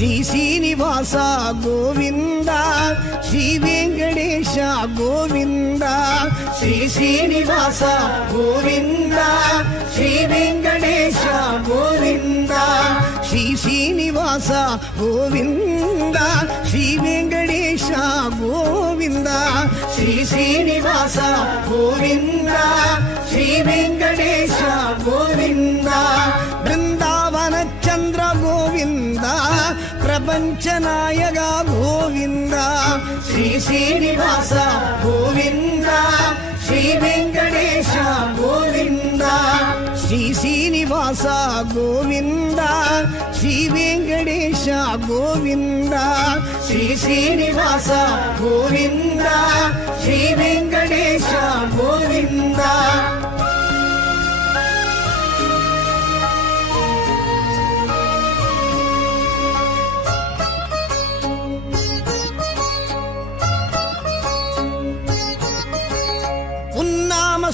ಶ್ರೀ ಶ್ರೀನಿವಾಸ ಗೋವಿಂದ ಶ್ರೀ ವೆಂಕಟೇಶ ಗೋವಿಂದ ಶ್ರೀ ಶ್ರೀನಿವಾಸ ಗೋವಿಂದ ಶ್ರೀ ವೆಂಕಟೇಶ ಗೋವಿಂದ ಶ್ರೀ ಶ್ರೀನಿವಾಸ ಗೋವಿಂದ ಶ್ರೀ ವೆಂಕಟೇಶ ಗೋವಿಂದ ಶ್ರೀ ಶ್ರೀನಿವಾಸ ಗೋವಿಂದ ಶ್ರೀ ವೆಂಕಟೇಶ ಗೋವಿಂದ ಬೃಂದಾವನ ಚಂದ್ರ ಗೋವಿಂದ ಪ್ರಪಂಚ ನಾಯಕ ಗೋವಿಂದ ಶ್ರೀ ಶ್ರೀನಿವಾಸ ಗೋವಿಂದ ಶ್ರೀ ವೆಂಕಟೇಶ ಗೋವಿಂದ ಶ್ರೀ ಶ್ರೀನಿವಾಸ ಗೋವಿಂದ ಶ್ರೀ ವೆಂಕಟೇಶ ಗೋವಿಂದ ಶ್ರೀ ಶ್ರೀನಿವಾಸ ಗೋವಿಂದ ಶ್ರೀ ವೆಂಕಟೇಶ ಗೋವಿಂದ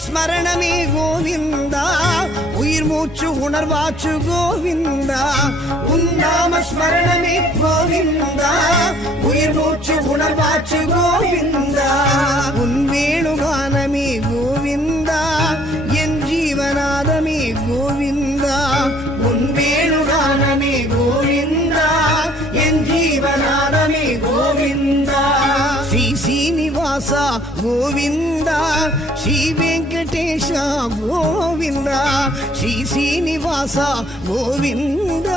ஸ்மரணமே கோவிந்தா உயிர் மூச்சு உணர்வாச்சு கோவிந்தா உன்னாம ஸ்மரணமே கோவிந்தா உயிர் மூச்சு உணர்வாச்சு கோவிந்தா உன் வேணுகானமே கோவிந்தா என் ஜீவநாதமே கோவிந்தா உன் வேணுகானமே கோவிந்தா என் ஜீவநாதமே கோவிந்தா ಶ್ರೀ ಶ್ರೀನಿವಾಸ ಗೋವಿಂದ ಶ್ರೀ ವೆಂಕಟೇಶ ಗೋವಿಂದ ಶ್ರೀ ಶ್ರೀನಿವಾಸ ಗೋವಿಂದ